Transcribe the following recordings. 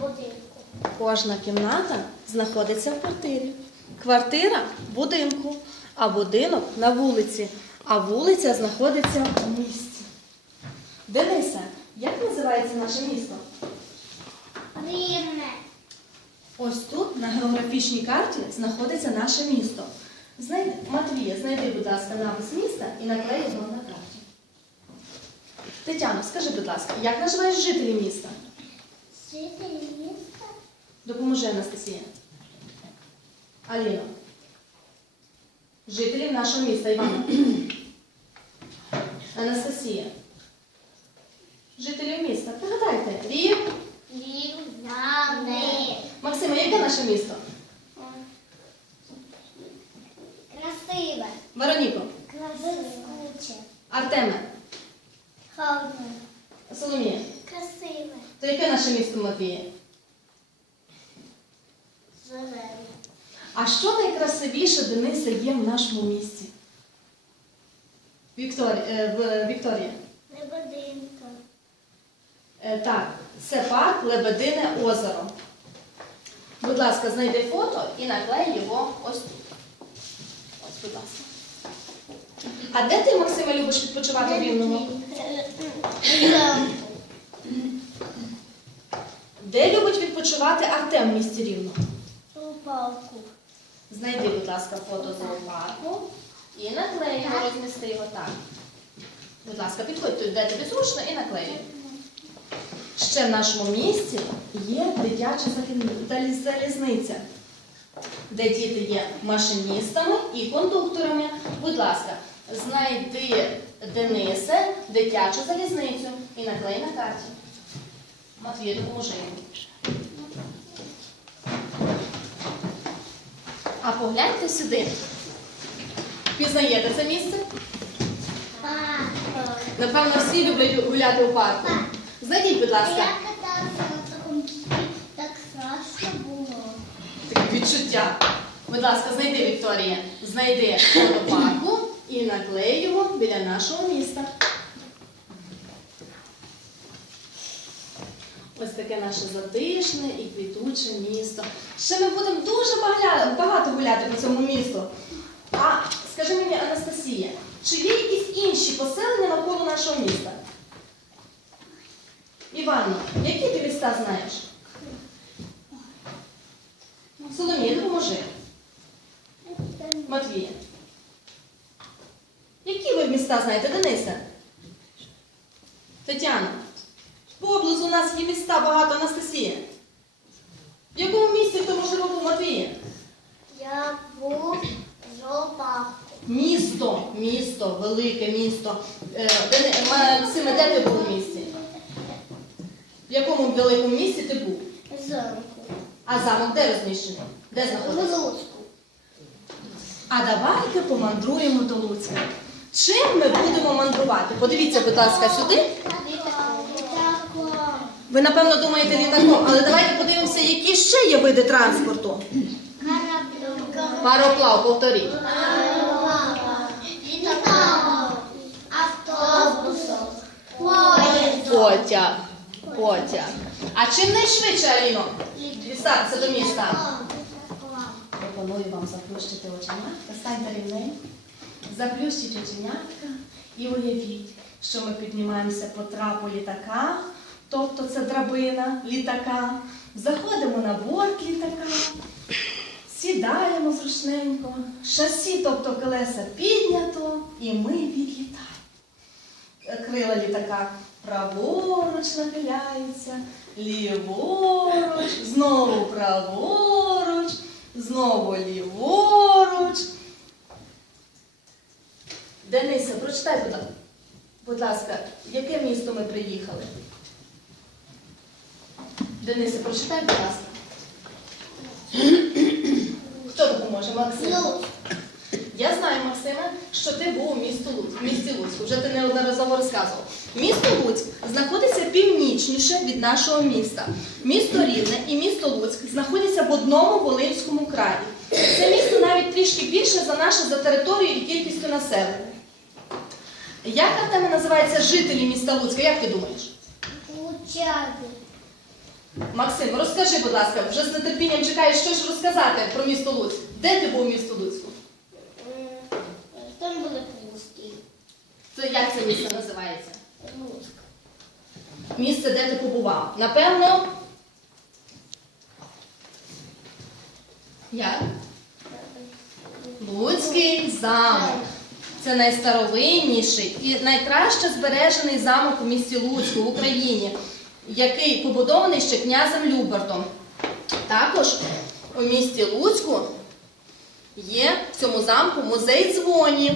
Будинку. Кожна кімната знаходиться в квартирі. Квартира в будинку, а будинок на вулиці, а вулиця знаходиться в місті. Дениса, як називається наше місто? Рівне. Ось тут на географічній карті знаходиться наше місто. Знайди, Матвія, знайди, будь ласка, напис міста і наклей його на карті. Тетяно, скажи, будь ласка, як називають жителі міста? Жителі міста. Допоможи Анастасія. Аліно. Жителів нашого міста Івана. Анастасія. Жителів міста. Пригадайте. Рів. Рівняне. Максима, яке наше місто? Красиве. Вероніко. Блискуче. Артеме. Гарне. Соломія. Красиве. То яке наше місто Матвія? Зелене. А що найкрасивіше Дениса є в нашому місті? Вікторія. Е, Вікторія. Лебединка. Е, Так, це парк Лебедине озеро. Будь ласка, знайди фото і наклей його ось тут. Ось, будь ласка. А де ти, Максиме, любиш відпочивати в Рівному? Де любить відпочивати Артем в місті Рівно? У парку. Знайди, будь ласка, фото зоопарку і наклей його, розмісти його так. Будь ласка, підходь тут, де тобі зручно, і наклей. Ще в нашому місті є дитяча заліз- заліз- залізниця, де діти є машиністами і кондукторами. Будь ласка, знайди Денисе дитячу залізницю і наклей на карті. Матвій, допоможи йому. А погляньте сюди. Пізнаєте це місце? Парк. Напевно, всі люблять гуляти у парку. Знайдіть, будь Я ласка, катався на такому кіті, так страшно було. таке відчуття. Будь ласка, знайди, Вікторія. Знайди фото парку і наклей його біля нашого міста. Ось таке наше затишне і квітуче місто. Ще ми будемо дуже багато гуляти по цьому місту. А скажи мені, Анастасія, чи є якісь інші поселення навколо нашого міста? Іванно, які ти міста знаєш? Соломія, допоможи. Матвія. Які ви міста знаєте, Дениса? Тетяна. Поблизу у нас є міста багато Анастасія. В якому місті хто можливо був Матвія? Я був в зоопарку. Місто, місто, велике місто. Е, Максиме, де ти був у місті? В якому великому місті ти був? Замку. А замок де розміщений? Де В знаходиться? Луцьку. А давайте помандруємо до Луцька. Чим ми будемо мандрувати? Подивіться, будь ласка, сюди. Ви, напевно, думаєте літаком, але давайте подивимося, які ще є види транспорту. Пароплав, повторіть. Потяг. Потяг. А чим найшвидше, Аліно? Дістатися до міста. Пропоную вам заплющити оченятка, станьте рівненько, заплющіть оченятка і уявіть, що ми піднімаємося по трапу літака, тобто це драбина літака, заходимо на борт літака, сідаємо зручненько, шасі, тобто колеса піднято, і ми відлітаємо. Крила літака праворуч нахиляються, ліворуч, знову праворуч, знову ліворуч. Дениса, прочитай, будь ласка, яке місто ми приїхали? Дениса, прочитай, будь ласка. Хто допоможе? Максим? Я знаю, Максиме, що ти був у місті Луцьк, місті Луцьку. Вже ти неодноразово розказував. Місто Луцьк знаходиться північніше від нашого міста. Місто Рівне і місто Луцьк знаходяться в одному Волинському краї. Це місто навіть трішки більше за наше за територією і кількістю населення. Як Артеме називаються жителі міста Луцька? Як ти думаєш? Лучаги. Максим, розкажи, будь ласка, вже з нетерпінням чекаєш, що ж розказати про місто Луцьк. Де ти був місто Луцьку? Там були пусті. Це як це місто називається? Луцьк. Місце, де ти побував. Напевно. Як? Луцький замок. Це найстаровинніший і найкраще збережений замок у місті Луцьку в Україні, який побудований ще князем Любертом. Також у місті Луцьку є в цьому замку музей дзвонів.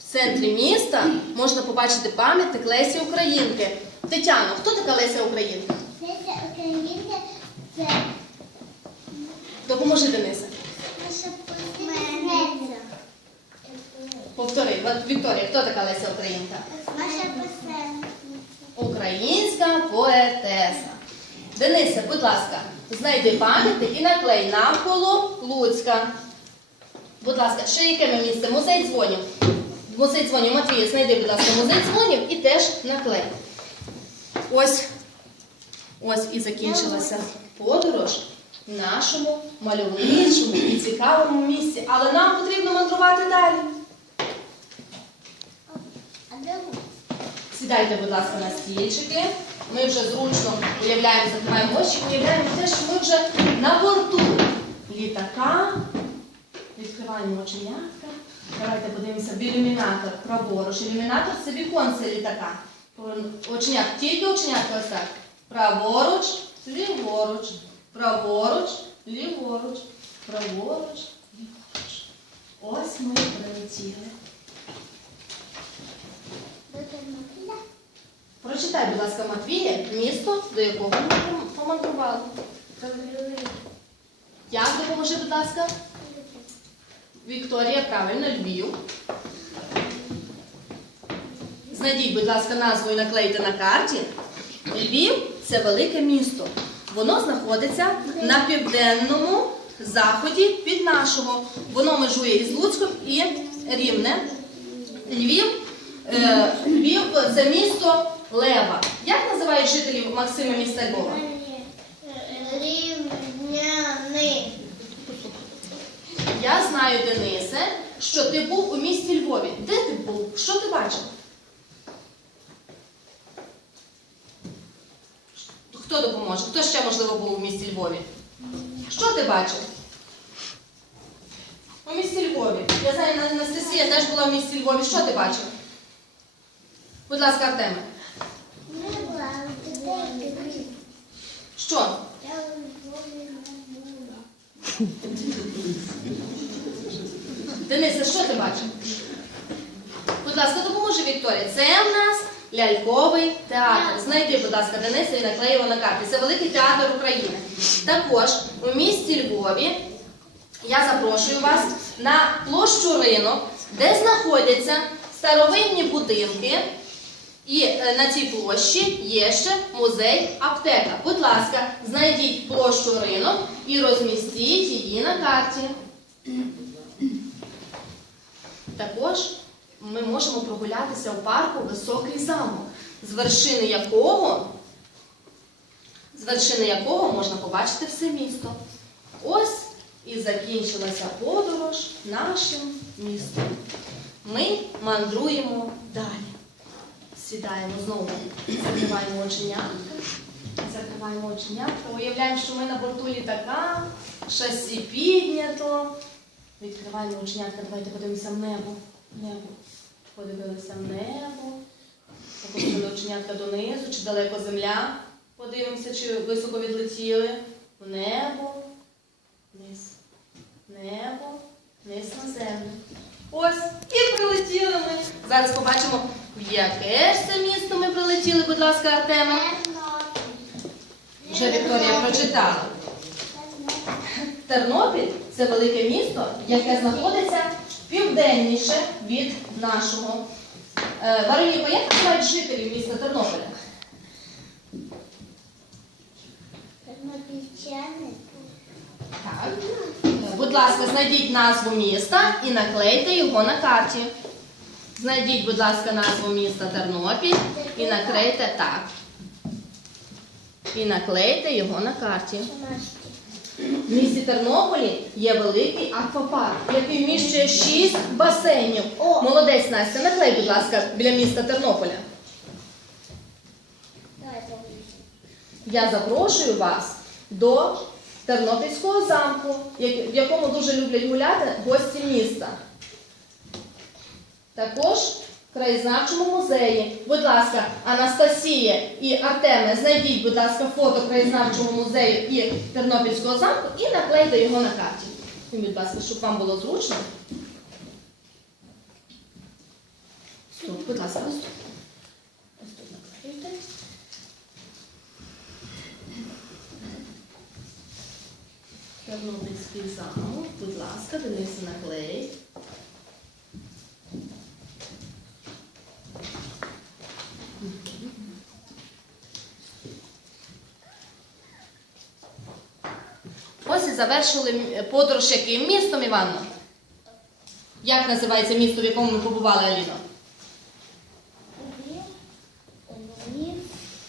В центрі міста можна побачити пам'ятник Лесі Українки. Тетяно, хто така Леся Українка? Це українська, це Допоможи письменниця. Повтори, Вікторія, хто така Леся Українка? Наша письменниця. Українська поетеса. Денисе, будь ласка, знайди пам'ятник і наклей навколо Луцька. Будь ласка, ще яке ми місце? Музей дзвонів. Музей дзвонів, Матвія, знайди, будь ласка, музей дзвонів і теж наклей. Ось, ось і закінчилася подорож в нашому мальовничому і цікавому місці. Але нам потрібно мандрувати далі. Сідайте, будь ласка, на стільчики. Ми вже зручно уявляємо, закриваємо очі, уявляємо те, що ми вже на борту літака. Відкриваємо оченятка. Давайте подивимося в ілюмінатор праворуч. Ілюмінатор це віконце літака. Оченят, тільки оченятка ось так. Праворуч, ліворуч, праворуч, ліворуч, праворуч, ліворуч. Ось ми прилетіли. Прочитай, будь ласка, Матвія, місто, до якого ми помандрували. Як допоможи, будь ласка? Вікторія, правильно, Львів. Знайдіть, будь ласка, назву і наклейте на карті. Львів це велике місто. Воно знаходиться на південному заході від нашого. Воно межує із Луцьком і Рівне. Львів, е, Львів це місто Лева. Як називають жителів Максима міста Львова? Рівняни. Я знаю, Денисе, що ти був у місті Львові. Де ти був? Що ти бачив? Хто допоможе? Хто ще, можливо, був у місті Львові? Що ти бачив? У місті Львові. Я знаю, Анастасія теж була в місті Львові. Що ти бачив? Будь ласка, Артеме. Не була, де ти? Що? Я не що ти бачив? Будь ласка, допоможи Вікторія. Це в нас ляльковий театр. Знайди, будь ласка, Дениса і наклей його на карті. Це великий театр України. Також у місті Львові я запрошую вас на площу ринок, де знаходяться старовинні будинки. І е, на цій площі є ще музей аптека. Будь ласка, знайдіть площу ринок і розмістіть її на карті. Також ми можемо прогулятися у парку Високий замок, з вершини якого, з вершини якого можна побачити все місто. Ось і закінчилася подорож нашим містом. Ми мандруємо далі. Сідаємо знову, закриваємо оченятка, закриваємо оченятка, уявляємо, що ми на борту літака, шасі піднято. Відкриваємо оченятка, давайте подивимося в небо. Небо. Подивилися в небо. Опустили оченятка донизу, чи далеко земля. Подивимося, чи високо відлетіли. В небо, вниз. Небо, вниз на землю. Ось, і прилетіли ми. Зараз побачимо, яке ж це місто ми прилетіли, будь ласка, Артема. Тернопіль. Вже Вікторія прочитала. Тернопіль це велике місто, яке знаходиться південніше від нашого. Е, як називають жителів міста Тернополя? Тернопільчани. Так. Будь ласка, знайдіть назву міста і наклейте його на карті. Знайдіть, будь ласка, назву міста Тернопіль і наклейте так. І наклейте його на карті. В місті Тернополі є великий аквапарк, який вміщує 6 басейнів. О! Молодець Настя, наклей, будь ласка, біля міста Тернополя. Я запрошую вас до Тернопільського замку, в якому дуже люблять гуляти гості міста. Також в краєзнавчому музеї. Будь ласка, Анастасія і Артеме, знайдіть, будь ласка, фото краєзнавчого музею і Тернопільського замку і наклейте його на карті. І, будь ласка, щоб вам було зручно. Стоп, будь ласка, ось тут. Ось. Тернопільський замок, будь ласка, Дениса наклей. Завершили подорож яким містом, Іванна? Як називається місто, в якому ми побували, Аліно?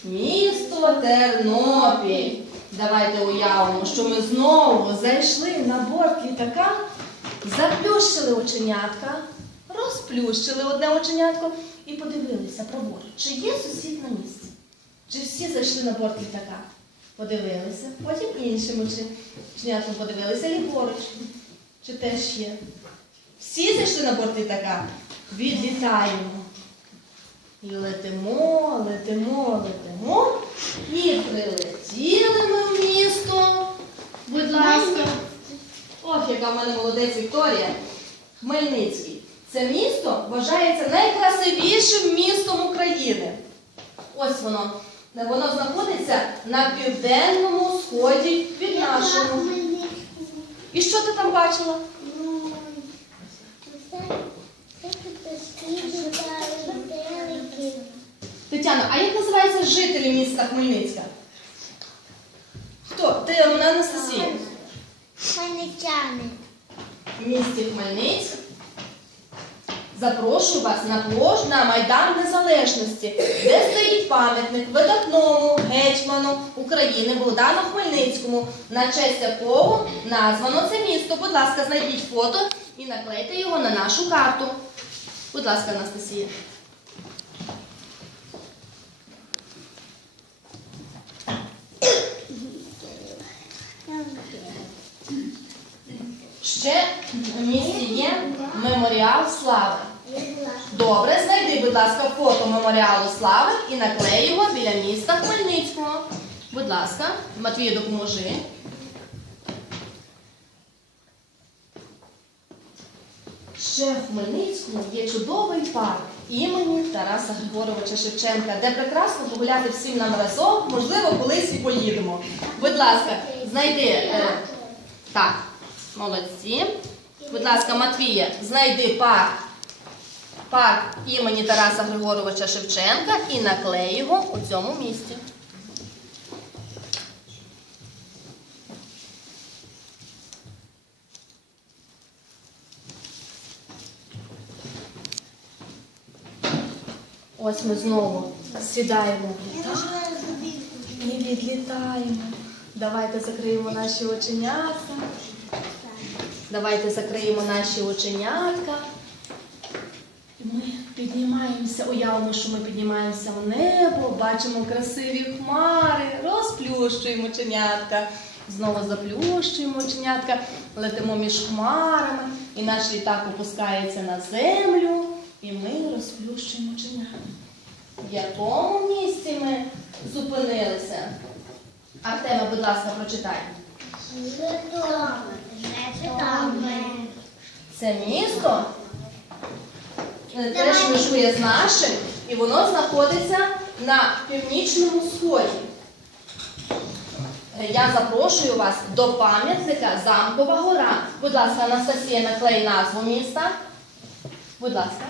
Місто Тернопіль. Давайте уявимо, що ми знову зайшли на борт літака, заплющили оченятка, розплющили одне оченятко і подивилися праворуч, чи є сусід на місці. Чи всі зайшли на борт літака? Подивилися, потім іншим оче- оченятком подивилися ліворуч, чи теж є. Всі зайшли на борт літака? Відлітаємо. І летимо, летимо, летимо. І прилетіли ми в місто. Будь ласка. Ох, яка в мене молодець Вікторія. Хмельницький. Це місто вважається найкрасивішим містом України. Ось воно. Воно знаходиться на південному сході від нашого. І що ти там бачила? Тетяна, а як називаються жителі міста Хмельницька? Хто? Ти мене Анастасія? Хмельничани. в місті Хмельницьк. Запрошую вас на площ на Майдан Незалежності, де стоїть пам'ятник видатному гетьману України Богдану Хмельницькому, на честь якого названо це місто. Будь ласка, знайдіть фото і наклейте його на нашу карту. Будь ласка, Анастасія. Ще в місті є меморіал слави. Добре, знайди, будь ласка, фото меморіалу слави і наклей його біля міста Хмельницького. Будь ласка, Матвію, допоможи. Ще в Хмельницькому є чудовий парк імені Тараса Григоровича Шевченка, де прекрасно погуляти всім нам разом, можливо, колись і поїдемо. Будь ласка, знайди. е, так, молодці. Будь ласка, Матвія, знайди парк. Парк імені Тараса Григоровича Шевченка і наклей його у цьому місці. Ось ми знову сідаємо в літак і відлітаємо. Давайте закриємо наші оченятка. Давайте закриємо наші оченятка. Ми піднімаємося, уявимо, що ми піднімаємося в небо, бачимо красиві хмари, розплющуємо оченятка, знову заплющуємо оченятка, летимо між хмарами, і наш літак опускається на землю, і ми розплющуємо оченятка. В якому місці ми зупинилися? Артема, будь ласка, прочитай. Житомир. Це місто теж межує з нашим, і воно знаходиться на північному сході. Е, Я запрошую вас до пам'ятника Замкова гора. Будь ласка, Анастасія, наклей назву міста. Будь ласка.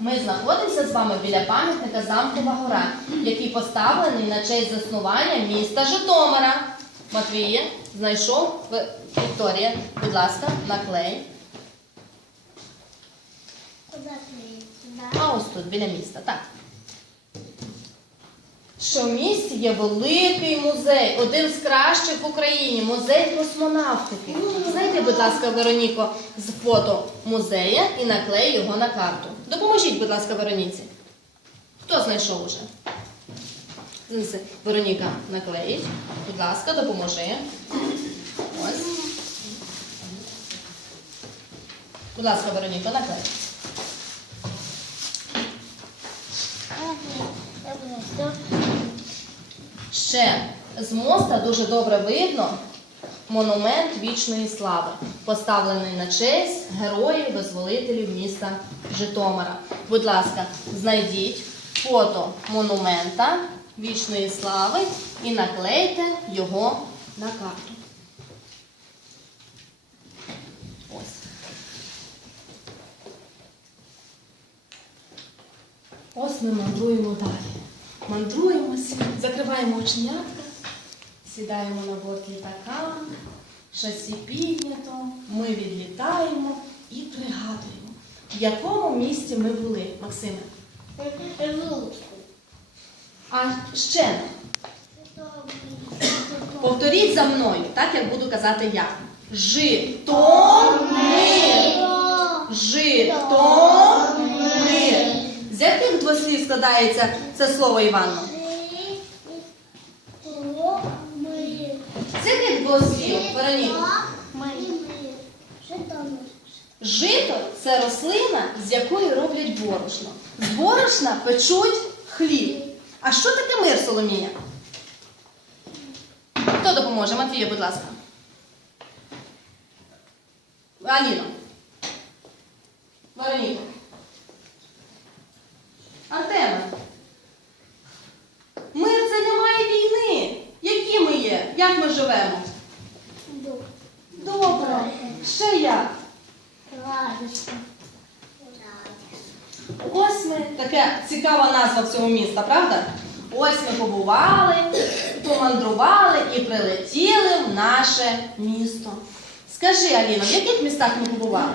Ми знаходимося з вами біля пам'ятника Замкова гора, який поставлений на честь заснування міста Житомира. Матвіє, знайшов Вікторія, будь ласка, наклей. А ось тут, біля міста, так. Що в місті є великий музей, один з кращих в Україні, музей космонавтики. Знайди, будь ласка, Вероніко, з фото музея і наклей його на карту. Допоможіть, будь ласка, Вероніці. Хто знайшов уже? Вероніка наклеїть. Будь ласка, допоможи. Ось. Будь ласка, Вероніка, наклей. Ще з моста дуже добре видно монумент вічної слави, поставлений на честь героїв-визволителів міста Житомира. Будь ласка, знайдіть фото монумента вічної слави і наклейте його на карту. Ось. Ось ми мандруємо далі. Мандруємо, сі- закриваємо оченятка, сідаємо на борт літака, шасі піднято, ми відлітаємо і пригадуємо, в якому місті ми були, Максиме. А ще повторіть за мною, так як буду казати я. Житомир. Житомир. З яких двох слів складається це слово Іванно? З яких двох слів, Жито це рослина, з якої роблять борошно. З борошна печуть хліб. А що таке мир, Соломія? Хто допоможе? Матвія, будь ласка. Аліно. Вероніко. Артема. Мир це немає війни. Які ми є? Як ми живемо? Добре. Ще як? Ось ми, таке цікава назва всього міста, правда? Ось ми побували, помандрували і прилетіли в наше місто. Скажи, Аліна, в яких містах ми побували?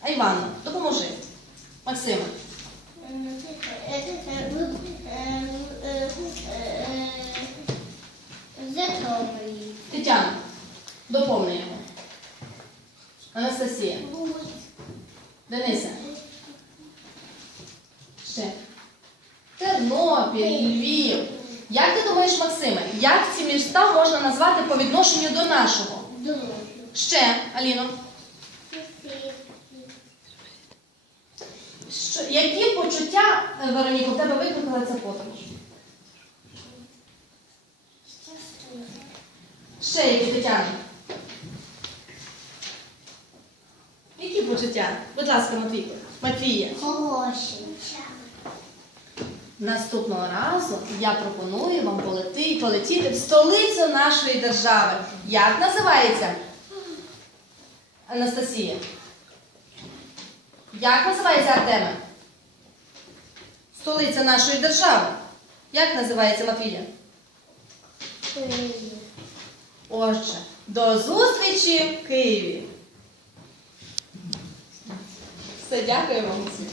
А Іванна, допоможи. Максима. Тетяна, доповни його. Анастасія. Дениса. Ще. Тернопіль, Львів. Як ти думаєш, Максиме, як ці міста можна назвати по відношенню до нашого? Ще, Аліно. Що, які почуття, е, Вероніко, в тебе викликала ця подорож? Ще які, Тетяна? Які почуття? Будь ласка, Матвійко. Матвія. Хороші. Наступного разу я пропоную вам полети, полетіти в столицю нашої держави. Як називається? Анастасія. Як називається Артеме? Столиця нашої держави. Як називається Матвія? Отже, до зустрічі в Києві. Все, дякую вам усім.